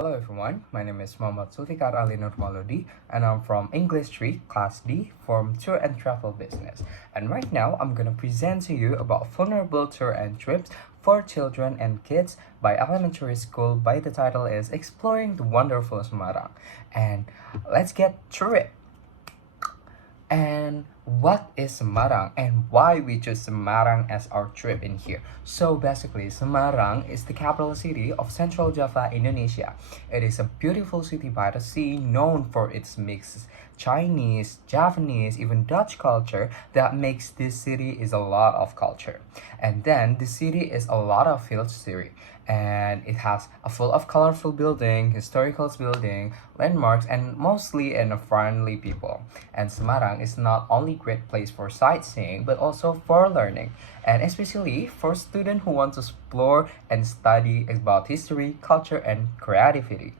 Hello everyone, my name is Zulfikar Nur Mauludy and I'm from English 3 Class D from Tour and Travel Business. And right now I'm gonna present to you about vulnerable tour and trips for children and kids by elementary school by the title is Exploring the Wonderful Semarang. And let's get through it. And what is Semarang and why we choose Semarang as our trip in here? So basically, Semarang is the capital city of Central Java, Indonesia. It is a beautiful city by the sea known for its mixed Chinese, Japanese, even Dutch culture that makes this city is a lot of culture. And then the city is a lot of history and it has a full of colorful building, historical building, landmarks, and mostly in a friendly people. And Semarang is not only great place for sightseeing but also for learning, and especially for students who want to explore and study about history, culture, and creativity.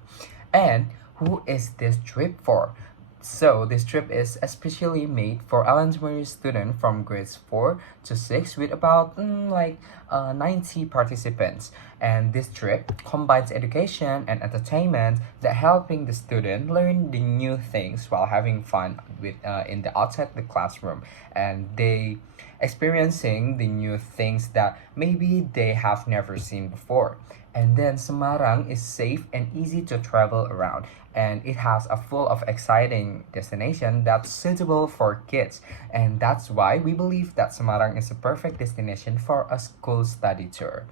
And who is this trip for? So this trip is especially made for elementary students from grades 4 to 6 with about 90 participants. And this trip combines education and entertainment that helping the student learn the new things while having fun with in the outside the classroom. And they experiencing the new things that maybe they have never seen before. And then Semarang is safe and easy to travel around, and it has a full of exciting destination that's suitable for kids. And that's why we believe that Semarang is a perfect destination for a school study tour.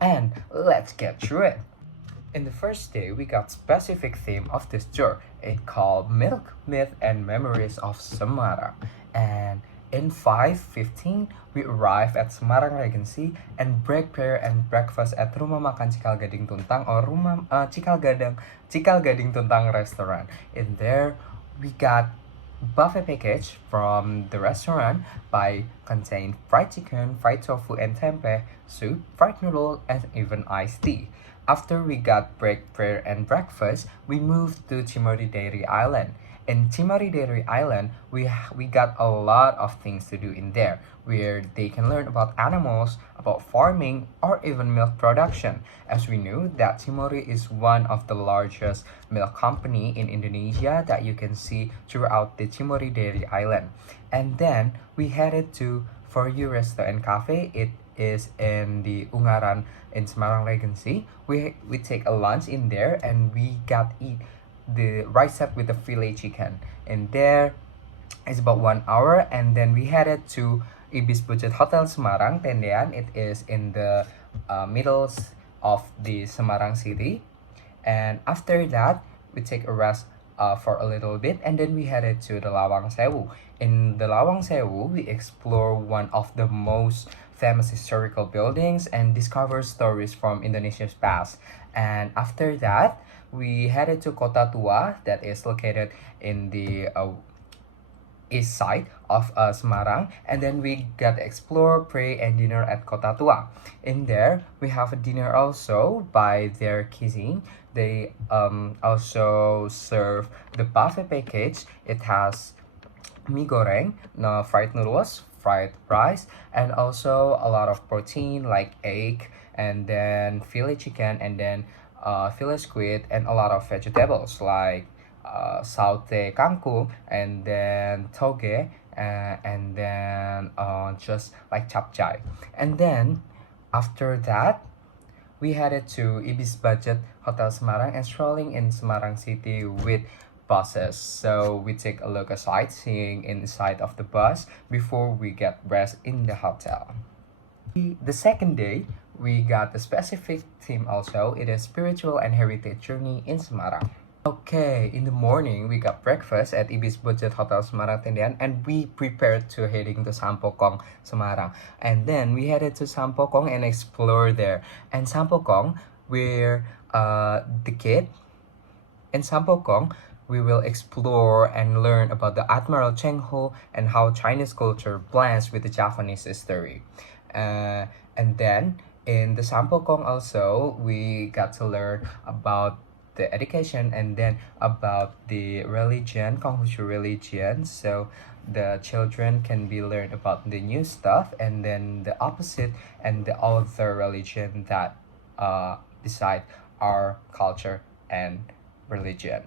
And let's get through it. In the first day, we got specific theme of this tour. It called Milk, Myth, and Memories of Semarang. And in 5:15, we arrive at Semarang Regency and break prayer and breakfast at Rumah Makan Cikal Gading Tuntang or Cikal Gading Tuntang restaurant. In there, we got buffet package from the restaurant by contain fried chicken, fried tofu and tempeh, soup, fried noodle, and even iced tea. After we got break prayer and breakfast, we moved to Cimory Dairy Island. In Cimory Dairy Island, we got a lot of things to do in there, where they can learn about animals, about farming, or even milk production. As we knew that Cimory is one of the largest milk company in Indonesia that you can see throughout the Cimory Dairy Island. And then we headed to For You Resto and Cafe. It is in the Ungaran in Semarang Regency. We take a lunch in there and we got eat the rice up with the filet chicken. And there is about 1 hour, and then we headed to Ibis Budget Hotel Semarang Tendean. It is in the middle of the Semarang city. And after that, we take a rest for a little bit, and then we headed to the Lawang Sewu. In the Lawang Sewu, we explore one of the most famous historical buildings and discover stories from Indonesia's past. And after that, we headed to Kota Tua that is located in the east side of Semarang, and then we got to explore, pray, and dinner at Kota Tua. In there, we have a dinner also by their cuisine. They also serve the buffet package. It has mie goreng, no, fried noodles, fried rice, and also a lot of protein like egg, and then filet chicken, and then filet squid, and a lot of vegetables like saute kangkung, and then toge, and then just like chapchai. And then after that, we headed to Ibis Budget Hotel Semarang and strolling in Semarang city with buses. So we take a look at sightseeing inside of the bus before we get rest in the hotel. The second day, we got a specific theme also. It is spiritual and heritage journey in Semarang. Okay, in the morning, we got breakfast at Ibis Budget Hotel Semarang Tendian, and we prepared to heading to Sampokong, Semarang. And then we headed to Sampokong and explore there. And Sampokong, where the kid in Sampokong, we will explore and learn about the Admiral Cheng Ho and how Chinese culture blends with the Japanese history. And then in the Sampokong also, we got to learn about the education and then about the religion, Confucius religion. So the children can be learned about the new stuff and then the opposite and the other religion that beside our culture and religion.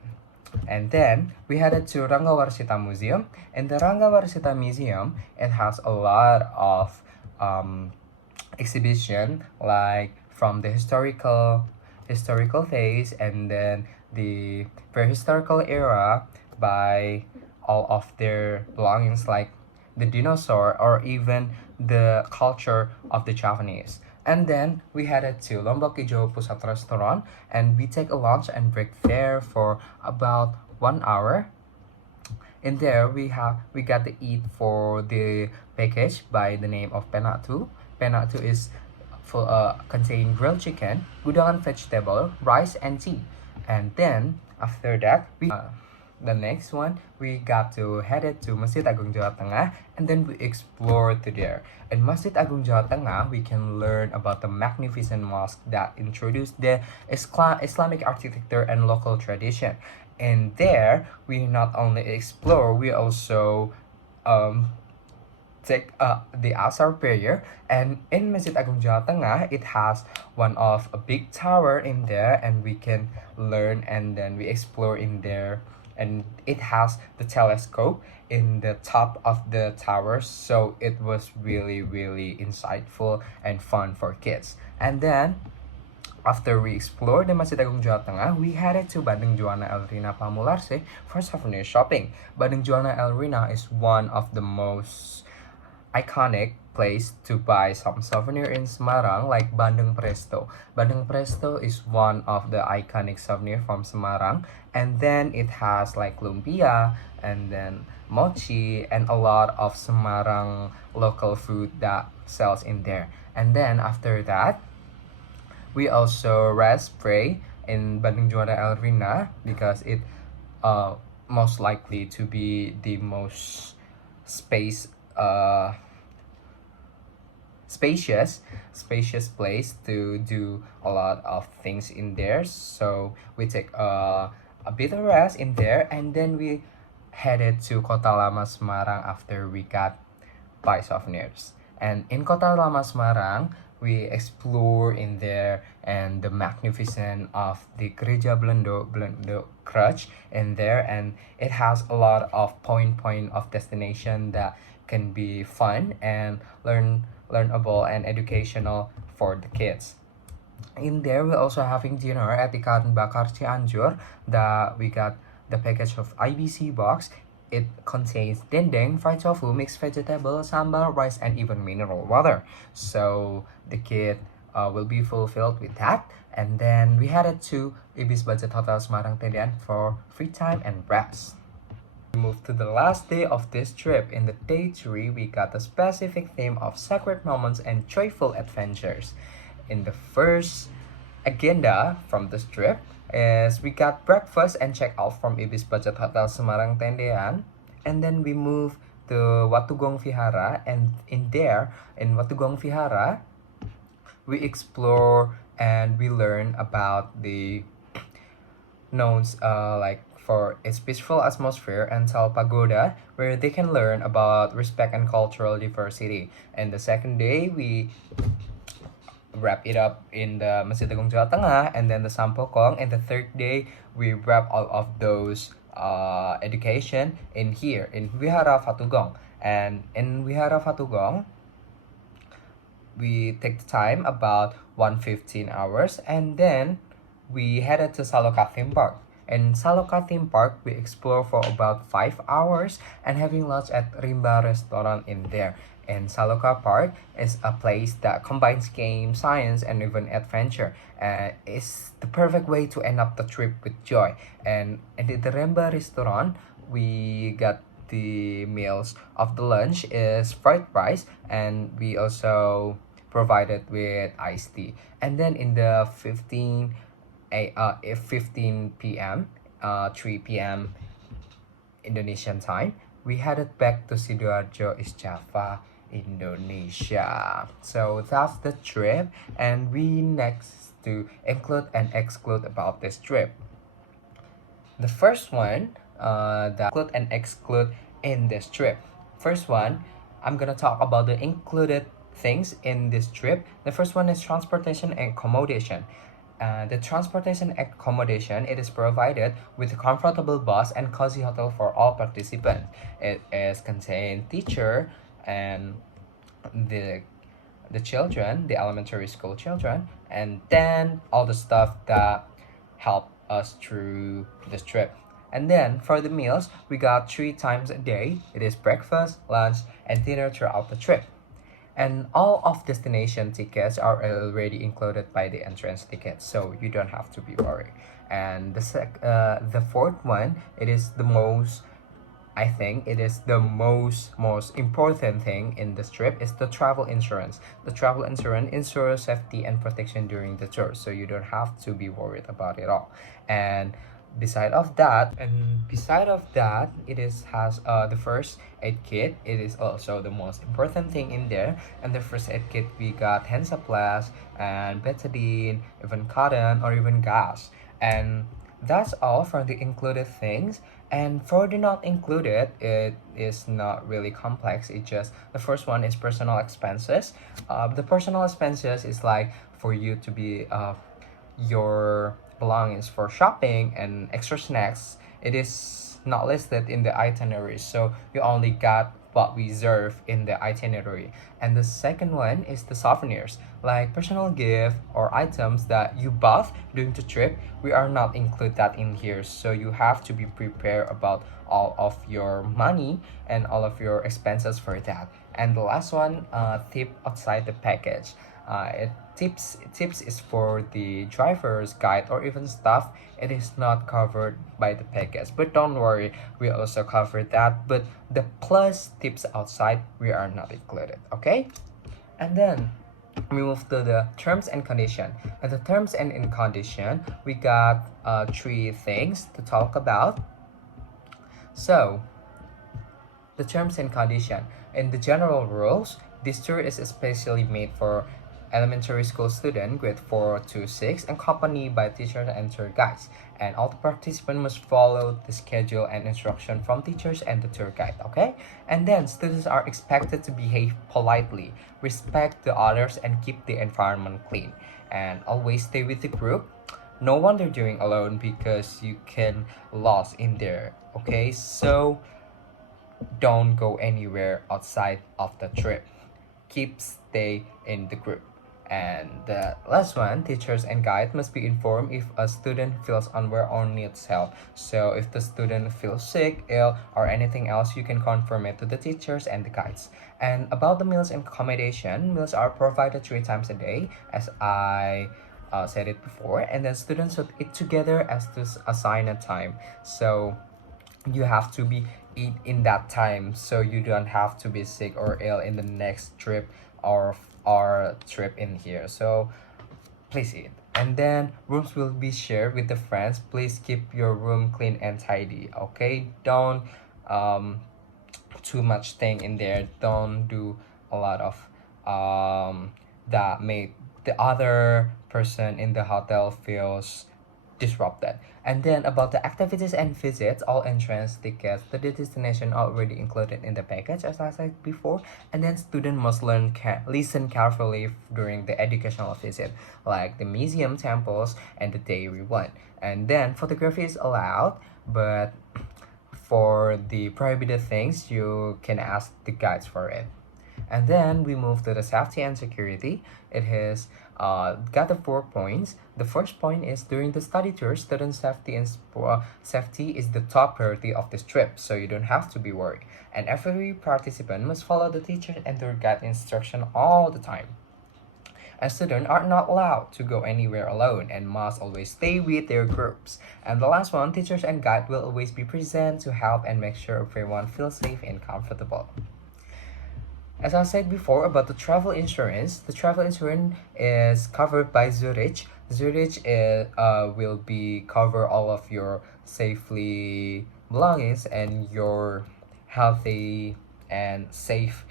And then we headed to Ranggawarsita Museum. In the Ranggawarsita Museum, it has a lot of exhibition, like from the historical phase, and then the prehistorical era, by all of their belongings, like the dinosaur or even the culture of the Japanese. And then we headed to Lombok Ijo Pusat Restaurant, and we take a lunch and break there for about 1 hour. In there we got to eat for the package by the name of penatu. Penatu is full contain grilled chicken, udon vegetable, rice and tea. And then after that the next one, we got to headed to Masjid Agung Jawa Tengah, and then we explored to there. In Masjid Agung Jawa Tengah, we can learn about the magnificent mosque that introduced the Islamic architecture and local tradition. And there, we not only explore, we also take the Asar prayer. And in Masjid Agung Jawa Tengah, it has one of a big tower in there, and we can learn and then we explore in there. And it has the telescope in the top of the tower, so it was really insightful and fun for kids. And then after we explored the Masjid Agung Jawa Tengah, we headed to Bandung Juana Elrina Pamularse for souvenir shopping. Bandung Juana Elrina is one of the most iconic place to buy some souvenir in Semarang, like Bandung Presto. Bandung Presto is one of the iconic souvenir from Semarang, and then it has like lumpia and then mochi and a lot of Semarang local food that sells in there. And then after that, we also rest pray in Bandung Juana Elrina because it most likely to be the most space spacious place to do a lot of things in there. So we take a bit of rest in there, and then we headed to Kota Lama Semarang after we got buy souvenirs. And in Kota Lama Semarang, we explore in there and the magnificent of the Gereja Belendo Crutch in there, and it has a lot of point of destination that can be fun and learnable and educational for the kids. In there, we're also having dinner at the Ikan Bakar Cianjur that we got the package of IBC box. It contains dendeng, fried tofu, mixed vegetable, sambal, rice, and even mineral water. So the kid will be fulfilled with that. And then we headed to Ibis Budget Hotel Semarang Tendian for free time and rest. We moved to the last day of this trip. In the day 3, we got the specific theme of sacred moments and joyful adventures. In the first agenda from this trip is we got breakfast and check out from Ibis Budget Hotel Semarang Tendian, and then we move to Watugong Vihara, and in Watugong Vihara we explore and we learn about the knowns like for its peaceful atmosphere, and Tal Pagoda, where they can learn about respect and cultural diversity. And the second day we wrap it up in the Masjid Agung Jawa Tengah and then the Sampokong, and the third day we wrap all of those education in here in Wihara Fatugong. And in Wihara Fatugong we take the time about 1:15 hours, and then we headed to Saloka Theme Park. In Saloka Theme Park, we explore for about 5 hours and having lunch at Rimba Restaurant in there. And Saloka Park is a place that combines game, science, and even adventure. It's the perfect way to end up the trip with joy. And at the Rimba Restaurant, we got the meals of the lunch is fried rice, and we also provided with iced tea. And then in the 15 p.m., 3 p.m. Indonesian time, we headed back to Sidoarjo, East Java, Indonesia. So that's the trip, and we next to include and exclude about this trip. The first one that include and exclude in this trip. First one, I'm gonna talk about the included things in this trip. The first one is transportation and accommodation. The transportation accommodation, it is provided with a comfortable bus and cozy hotel for all participants. It is contain teacher and the children, the elementary school children, and then all the stuff that help us through this trip. And then for the meals, we got 3 times a day. It is breakfast, lunch, and dinner throughout the trip. And all of destination tickets are already included by the entrance ticket, so you don't have to be worried. And the fourth one, it is the most, I think it is the most important thing in this trip is the travel insurance. The travel insurance ensures safety and protection during the tour, so you don't have to be worried about it all. And beside of that, it is has the first aid kit. It is also the most important thing in there. And the first aid kit, we got Hansaplast and betadine, even cotton or even gas. And that's all for the included things. And for the not included, it is not really complex. It just the first one is personal expenses. The personal expenses is like for you to be your belongings for shopping and extra snacks. It is not listed in the itinerary, so you only got what we reserve in the itinerary. And the second one is the souvenirs, like personal gift or items that you bought during the trip. We are not include that in here, so you have to be prepared about all of your money and all of your expenses for that. And the last one, tip outside the package. Tips is for the driver's guide or even staff. It is not covered by the package, but don't worry, we also cover that. But the plus tips outside, we are not included. Okay, and then we move to the terms and condition. And the terms and in condition, we got 3 things to talk about. So the terms and condition. In the general rules, this tour is especially made for elementary school student grade 4 to 6 accompanied by teachers and tour guides, and all the participants must follow the schedule and instruction from teachers and the tour guide. Okay, and then students are expected to behave politely, respect the others, and keep the environment clean, and always stay with the group. No wonder doing alone because you can lost in there. Okay, so don't go anywhere outside of the trip. Keep stay in the group. And the last one, teachers and guide must be informed if a student feels unwell or needs help. So if the student feels sick, ill, or anything else, you can confirm it to the teachers and the guides. And about the meals and accommodation, meals are provided 3 times a day, as I said it before. And then students should eat together as to assign a time. So you have to be eat in that time, so you don't have to be sick or ill in the next trip or trip in here. So please eat. And then rooms will be shared with the friends. Please keep your room clean and tidy. Okay, don't too much thing in there. Don't do a lot of that make the other person in the hotel feels disrupted. And then about the activities and visits, all entrance tickets to the destination are already included in the package, as I said before. And then student must listen carefully during the educational visit, like the museum, temples, and the dairy one. And then photography is allowed, but for the prohibited things, you can ask the guides for it. And then we move to the safety and security. It has got the 4 points. The first point is during the study tour, student safety and safety is the top priority of this trip, so you don't have to be worried. And every participant must follow the teacher and tour guide instruction all the time. And students are not allowed to go anywhere alone and must always stay with their groups. And the last one, teachers and guide will always be present to help and make sure everyone feels safe and comfortable. As I said before about the travel insurance is covered by Zurich. Zurich will be cover all of your safely belongings and your healthy and safe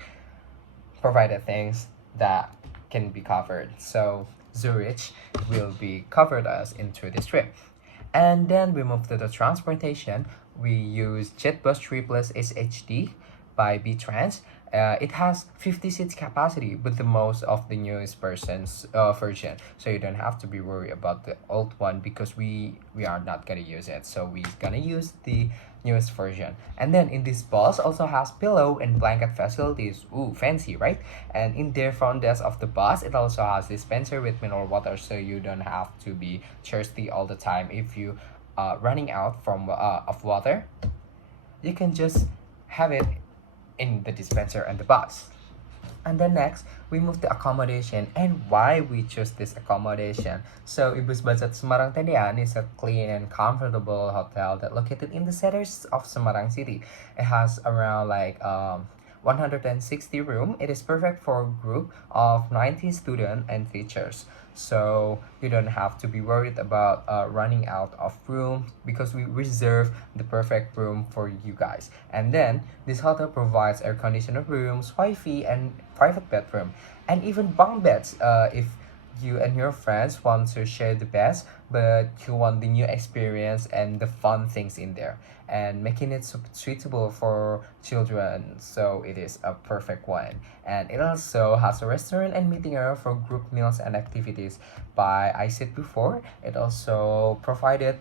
provided things that can be covered. So Zurich will be covered us into this trip. And then we move to the transportation. We use JetBus 3 Plus SHD by B-Trans, It has 50 seats capacity with the most of the newest version, so you don't have to be worried about the old one because we are not gonna use it. So we're gonna use the newest version. And then in this bus also has pillow and blanket facilities. Ooh, fancy, right? And in the front desk of the bus, it also has dispenser with mineral water, so you don't have to be thirsty all the time. If you running out from of water, you can just have it in the dispenser and the bus. And then next, we move to accommodation and why we choose this accommodation. So, Ibus Budget Semarang Tendian is a clean and comfortable hotel that located in the centers of Semarang city. It has around 160 room. It is perfect for a group of 90 students and teachers. So you don't have to be worried about running out of room because we reserve the perfect room for you guys. And then this hotel provides air conditioned rooms, Wi-Fi, and private bedroom, and even bunk beds. If you and your friends want to share the best, but you want the new experience and the fun things in there, and making it suitable for children, so it is a perfect one. And it also has a restaurant and meeting area for group meals and activities. By I said before, it also provided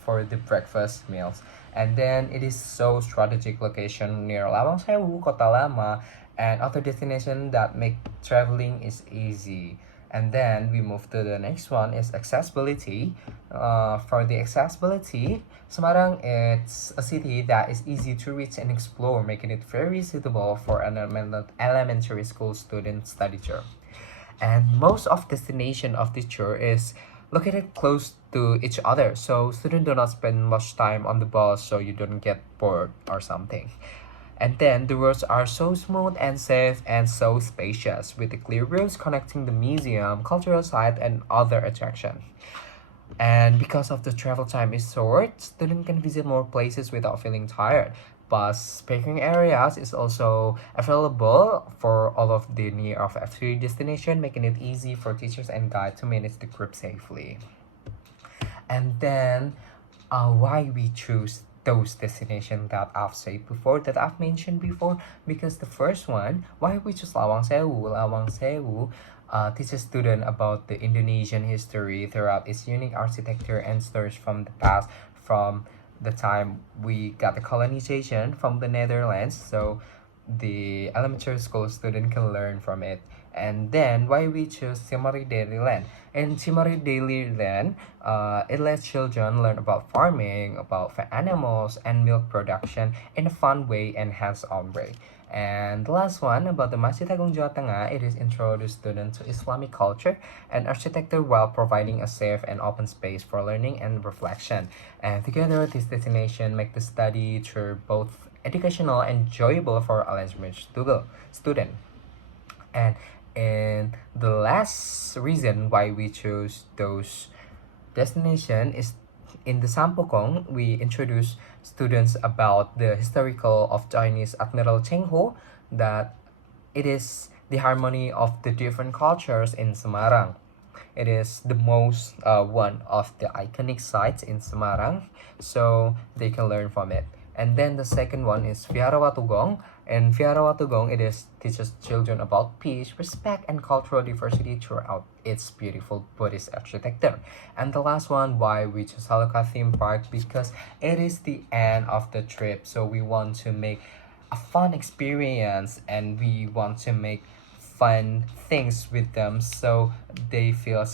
for the breakfast meals. And then it is so strategic location near Lawang Sewu, Kota Lama, and other destination that make traveling is easy. And then we move to the next one is accessibility. For the accessibility, Semarang it's a city that is easy to reach and explore, making it very suitable for an elementary school student study tour. And most of destination of the tour is located close to each other, so students do not spend much time on the bus, so you don't get bored or something. And then the roads are so smooth and safe and so spacious, with the clear roads connecting the museum, cultural site, and other attraction. And because of the travel time is short, students can visit more places without feeling tired. Bus parking areas is also available for all of the near of every destination, making it easy for teachers and guides to manage the group safely. And then why we choose those destinations that I've said before, that I've mentioned before, because the first one, why we choose Lawang Sewu. Lawang Sewu teaches students about the Indonesian history throughout its unique architecture and stories from the past, from the time we got the colonization from the Netherlands. So the elementary school student can learn from it. And then why we choose Simari Daily Land. In Simari Daily Land, it lets children learn about farming, about animals, and milk production in a fun way and hands-on way. And the last one about the Masjid Agung Jawa Tengah, it is introduce students to Islamic culture and architecture while providing a safe and open space for learning and reflection. And together, this destination make the study tour both educational and enjoyable for elementary student. And the last reason why we chose those destination is in the Sampokong, we introduce students about the historical of Chinese Admiral Cheng Ho, that it is the harmony of the different cultures in Semarang. It is the most one of the iconic sites in Semarang, so they can learn from it. And then the second one is Vihara Watugong. And Vihara Watugong, it is teaches children about peace, respect, and cultural diversity throughout its beautiful Buddhist architecture. And the last one, why we chose Haluka Theme Park, because it is the end of the trip. So we want to make a fun experience and we want to make fun things with them, so they feel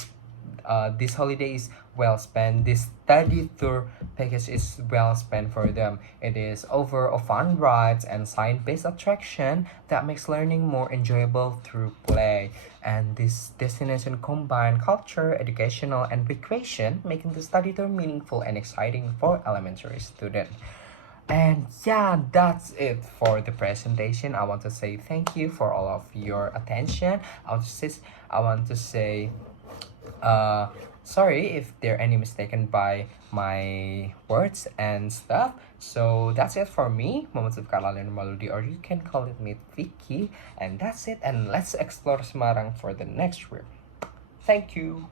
this holiday is well spent. This study tour package is well spent for them. It is over a fun rides and science-based attraction that makes learning more enjoyable through play. And this destination combine culture, educational, and recreation, making the study tour meaningful and exciting for elementary students. And yeah, that's it for the presentation. I want to say thank you for all of your attention. I want to say sorry if there are any mistaken by my words and stuff. So that's it for me, Zulfikar Nur Mauludy, or you can call it me Vicky. And that's it. And let's explore Semarang for the next trip. Thank you.